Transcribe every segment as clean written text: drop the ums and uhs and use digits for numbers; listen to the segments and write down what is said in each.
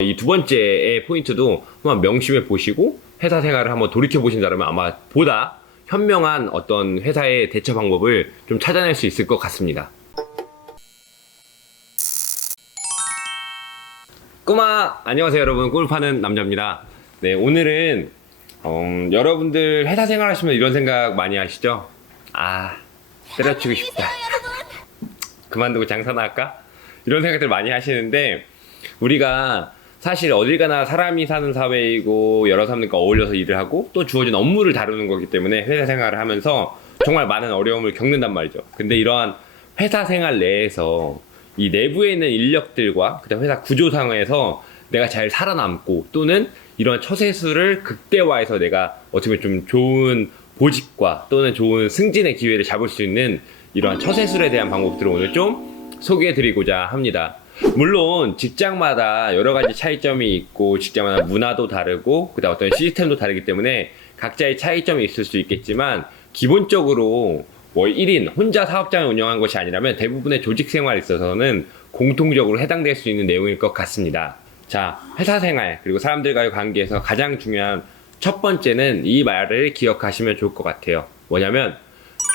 이 두 번째의 포인트도 한번 명심해 보시고 회사 생활을 한번 돌이켜 보신다면 아마 보다 현명한 어떤 회사의 대처 방법을 좀 찾아낼 수 있을 것 같습니다. 안녕하세요 여러분. 꿈을 파는 남자입니다. 네, 오늘은 여러분들 회사 생활 하시면 이런 생각 많이 하시죠? 때려치고 싶다, 그만두고 장사나 할까? 이런 생각들 많이 하시는데, 우리가 사실 어딜 가나 사람이 사는 사회이고 여러 사람들과 어울려서 일을 하고 또 주어진 업무를 다루는 거기 때문에 회사 생활을 하면서 정말 많은 어려움을 겪는단 말이죠. 근데 이러한 회사 생활 내에서 이 내부에 있는 인력들과 그다음 회사 구조상에서 내가 잘 살아남고 또는 이런 처세술을 극대화해서 내가 어떻게 보면 좀 좋은 보직과 또는 좋은 승진의 기회를 잡을 수 있는 이러한 처세술에 대한 방법들을 오늘 좀 소개해 드리고자 합니다. 물론 직장마다 여러 가지 차이점이 있고 직장마다 문화도 다르고 그다음 어떤 시스템도 다르기 때문에 각자의 차이점이 있을 수 있겠지만, 기본적으로 뭐 1인 혼자 사업장을 운영한 것이 아니라면 대부분의 조직 생활에 있어서는 공통적으로 해당될 수 있는 내용일 것 같습니다. 자, 회사 생활 그리고 사람들과의 관계에서 가장 중요한 첫 번째는 이 말을 기억하시면 좋을 것 같아요. 뭐냐면,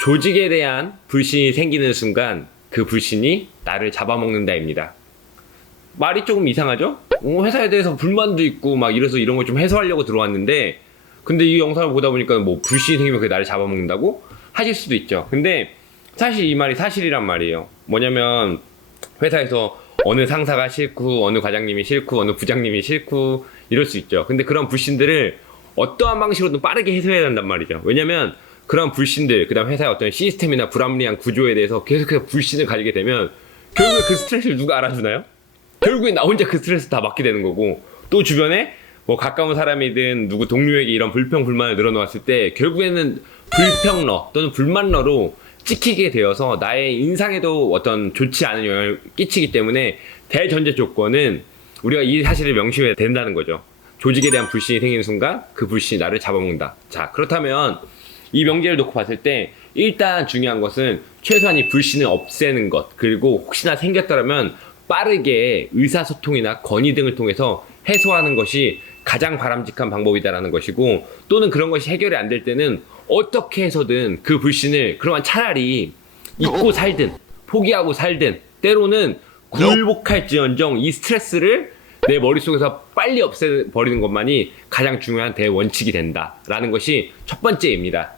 조직에 대한 불신이 생기는 순간 그 불신이 나를 잡아먹는다입니다. 말이 조금 이상하죠? 회사에 대해서 불만도 있고 막 이래서 이런 걸 좀 해소하려고 들어왔는데, 근데 이 영상을 보다 보니까 뭐 불신이 생기면 그게 나를 잡아먹는다고 하실 수도 있죠. 근데 사실 이 말이 사실이란 말이에요. 뭐냐면, 회사에서 어느 상사가 싫고 어느 과장님이 싫고 어느 부장님이 싫고 이럴 수 있죠. 근데 그런 불신들을 어떠한 방식으로든 빠르게 해소해야 된단 말이죠. 왜냐면 그런 불신들, 그 다음 회사의 어떤 시스템이나 불합리한 구조에 대해서 계속해서 불신을 가지게 되면 결국에 그 스트레스를 누가 알아주나요? 결국에 나 혼자 그 스트레스 다 받게 되는 거고, 또 주변에 뭐 가까운 사람이든 누구 동료에게 이런 불평 불만을 늘어놓았을 때 결국에는 불평러 또는 불만러로 찍히게 되어서 나의 인상에도 어떤 좋지 않은 영향을 끼치기 때문에 대전제 조건은 우리가 이 사실을 명심해야 된다는 거죠. 조직에 대한 불신이 생기는 순간 그 불신이 나를 잡아먹는다. 자, 그렇다면 이 명제를 놓고 봤을 때 일단 중요한 것은 최소한 이 불신을 없애는 것, 그리고 혹시나 생겼더라면 빠르게 의사소통이나 건의 등을 통해서 해소하는 것이 가장 바람직한 방법이다라는 것이고, 또는 그런 것이 해결이 안 될 때는 어떻게 해서든 그 불신을 그러면 차라리 잊고 살든 포기하고 살든 때로는 굴복할지언정 이 스트레스를 내 머릿속에서 빨리 없애버리는 것만이 가장 중요한 대원칙이 된다라는 것이 첫 번째입니다.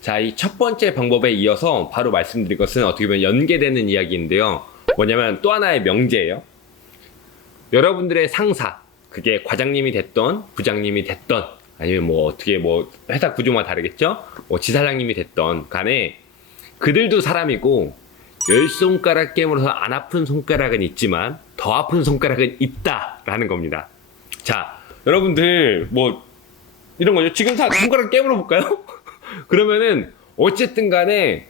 자, 이 첫 번째 방법에 이어서 바로 말씀드릴 것은 어떻게 보면 연계되는 이야기인데요. 뭐냐면 또 하나의 명제예요. 여러분들의 상사, 그게 과장님이 됐던 부장님이 됐던 아니면 뭐 어떻게 뭐 회사 구조마다 다르겠죠? 뭐 지사장님이 됐던 간에 그들도 사람이고 10손가락 깨물어서 안 아픈 손가락은 있지만 더 아픈 손가락은 있다라는 겁니다. 자, 여러분들 뭐 이런 거죠. 지금 손가락 깨물어 볼까요? 그러면은 어쨌든 간에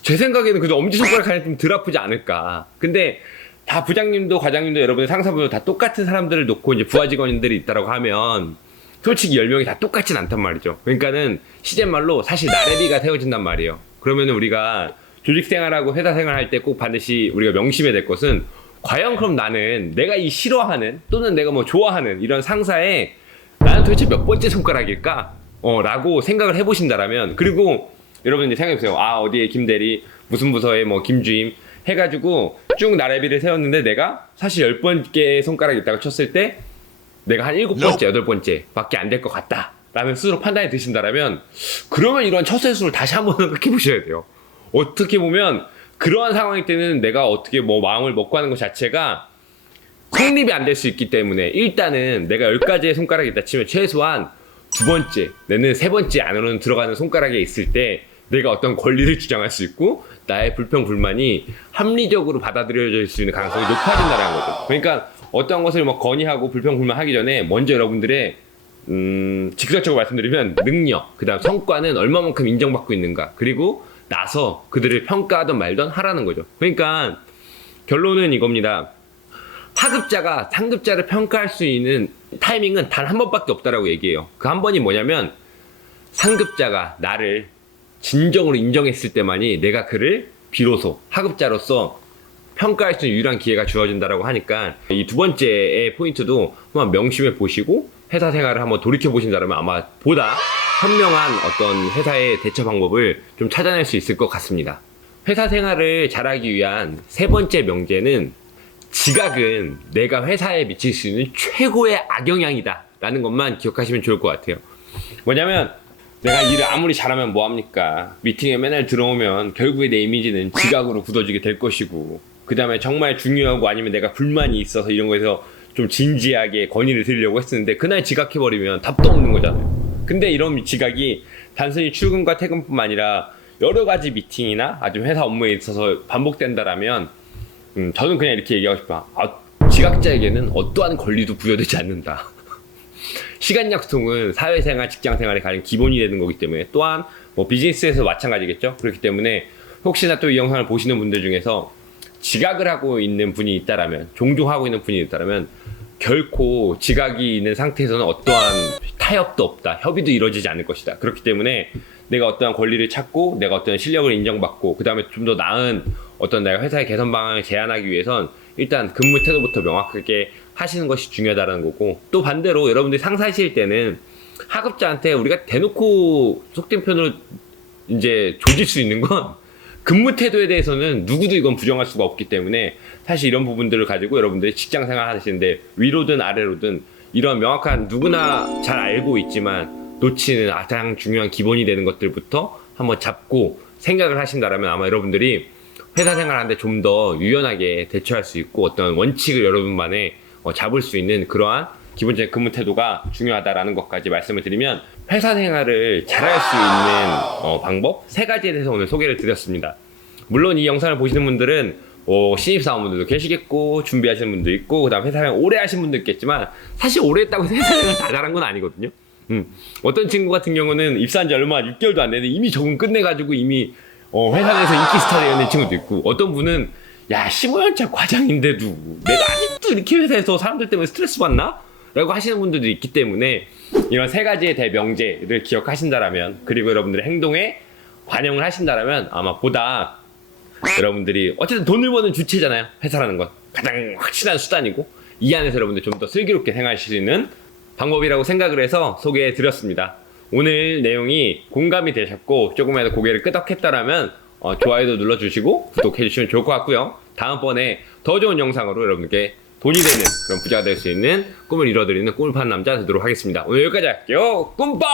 제 생각에는 그래도 엄지손가락 하나 좀 덜 아프지 않을까. 근데 다 부장님도 과장님도 여러분의 상사분도 다 똑같은 사람들을 놓고 이제 부하 직원들이 있다라고 하면 솔직히 10명이 다 똑같진 않단 말이죠. 그러니까는 시쳇말로 사실 나래비가 세워진단 말이에요. 그러면은 우리가 조직 생활하고 회사 생활할 때 꼭 반드시 우리가 명심해야 될 것은, 과연 그럼 나는 내가 이 싫어하는 또는 내가 뭐 좋아하는 이런 상사에 나는 도대체 몇 번째 손가락일까? 라고 생각을 해보신다라면, 그리고 여러분 이제 생각해보세요. 어디에 김대리, 무슨 부서에 뭐 김주임 해가지고 쭉 나래비를 세웠는데 내가 사실 10번째 손가락이 있다고 쳤을 때 내가 한 7번째, 8번째 밖에 안 될 것 같다 라는 스스로 판단이 드신다라면, 그러면 이런 처세술을 다시 한번 생각해 보셔야 돼요. 어떻게 보면 그러한 상황일 때는 내가 어떻게 뭐 마음을 먹고 하는 것 자체가 성립이 안 될 수 있기 때문에, 일단은 내가 10가지의 손가락이 있다 치면 최소한 2번째, 내는 3번째 안으로는 들어가는 손가락에 있을 때 내가 어떤 권리를 주장할 수 있고 나의 불평 불만이 합리적으로 받아들여질 수 있는 가능성이 높아진다는 거죠. 그러니까 어떤 것을 뭐 건의하고 불평 불만하기 전에 먼저 여러분들의 직설적으로 말씀드리면 능력, 그 다음 성과는 얼마만큼 인정받고 있는가, 그리고 나서 그들을 평가하든 말든 하라는 거죠. 그러니까 결론은 이겁니다. 하급자가 상급자를 평가할 수 있는 타이밍은 단 한 번밖에 없다라고 얘기해요. 그 한 번이 뭐냐면, 상급자가 나를 진정으로 인정했을 때만이 내가 그를 비로소 하급자로서 평가할 수 있는 유일한 기회가 주어진다라고 하니까 이 두 번째의 포인트도 한번 명심해 보시고 회사 생활을 한번 돌이켜 보신다면 아마 보다 현명한 어떤 회사의 대처 방법을 좀 찾아낼 수 있을 것 같습니다. 회사 생활을 잘하기 위한 세 번째 명제는 지각은 내가 회사에 미칠 수 있는 최고의 악영향이다 라는 것만 기억하시면 좋을 것 같아요. 뭐냐면 내가 일을 아무리 잘하면 뭐합니까? 미팅에 맨날 들어오면 결국에 내 이미지는 지각으로 굳어지게 될 것이고, 그 다음에 정말 중요하고 아니면 내가 불만이 있어서 이런 거에서 좀 진지하게 건의를 드리려고 했었는데 그날 지각해버리면 답도 없는 거잖아요. 근데 이런 지각이 단순히 출근과 퇴근뿐만 아니라 여러 가지 미팅이나 아니면 회사 업무에 있어서 반복된다라면 저는 그냥 이렇게 얘기하고 싶어요. 지각자에게는 어떠한 권리도 부여되지 않는다. 시간 약속은 사회생활, 직장생활의 가장 기본이 되는 거기 때문에, 또한 뭐 비즈니스에서 마찬가지겠죠. 그렇기 때문에 혹시나 또 이 영상을 보시는 분들 중에서 지각을 하고 있는 분이 있다라면, 종종 하고 있는 분이 있다라면 결코 지각이 있는 상태에서는 어떠한 타협도 없다, 협의도 이루어지지 않을 것이다. 그렇기 때문에 내가 어떠한 권리를 찾고 내가 어떤 실력을 인정받고 그 다음에 좀 더 나은 어떤 내가 회사의 개선 방안을 제안하기 위해선 일단 근무 태도부터 명확하게 하시는 것이 중요하다는 거고, 또 반대로 여러분들이 상사실 때는 하급자한테 우리가 대놓고 속된 표현으로 이제 조질 수 있는 건 근무 태도에 대해서는 누구도 이건 부정할 수가 없기 때문에 사실 이런 부분들을 가지고 여러분들이 직장 생활 하시는데 위로든 아래로든 이런 명확한 누구나 잘 알고 있지만 놓치는 가장 중요한 기본이 되는 것들부터 한번 잡고 생각을 하신다면 아마 여러분들이 회사 생활하는데 좀 더 유연하게 대처할 수 있고 어떤 원칙을 여러분만에 잡을 수 있는 그러한 기본적인 근무 태도가 중요하다라는 것까지 말씀을 드리면, 회사 생활을 잘할 수 있는 방법 3가지에 대해서 오늘 소개를 드렸습니다. 물론 이 영상을 보시는 분들은 신입사원분들도 계시겠고 준비하시는 분도 있고 그 다음 회사 생활 오래 하신 분도 있겠지만 사실 오래 했다고 회사 생활 다 잘한 건 아니거든요. 어떤 친구 같은 경우는 입사한 지 얼마 6개월도 안 됐는데 이미 적응 끝내가지고 이미 회사 내에서 인기 스타 되는 친구도 있고, 어떤 분은 야 15년차 과장인데도 내가 아직도 이렇게 회사에서 사람들 때문에 스트레스 받나? 라고 하시는 분들도 있기 때문에 이런 3가지의 대명제를 기억하신다라면, 그리고 여러분들의 행동에 반영을 하신다라면 아마 보다 여러분들이 어쨌든 돈을 버는 주체잖아요. 회사라는 건 가장 확실한 수단이고 이 안에서 여러분들 좀 더 슬기롭게 생활하실 수 있는 방법이라고 생각을 해서 소개해 드렸습니다. 오늘 내용이 공감이 되셨고 조금이라도 고개를 끄덕했다라면 좋아요도 눌러주시고 구독해주시면 좋을 것 같고요. 다음번에 더 좋은 영상으로 여러분께 돈이 되는 그런 부자가 될 수 있는 꿈을 이뤄드리는 꿈을 파는 남자 되도록 하겠습니다. 오늘 여기까지 할게요. 꿈빠!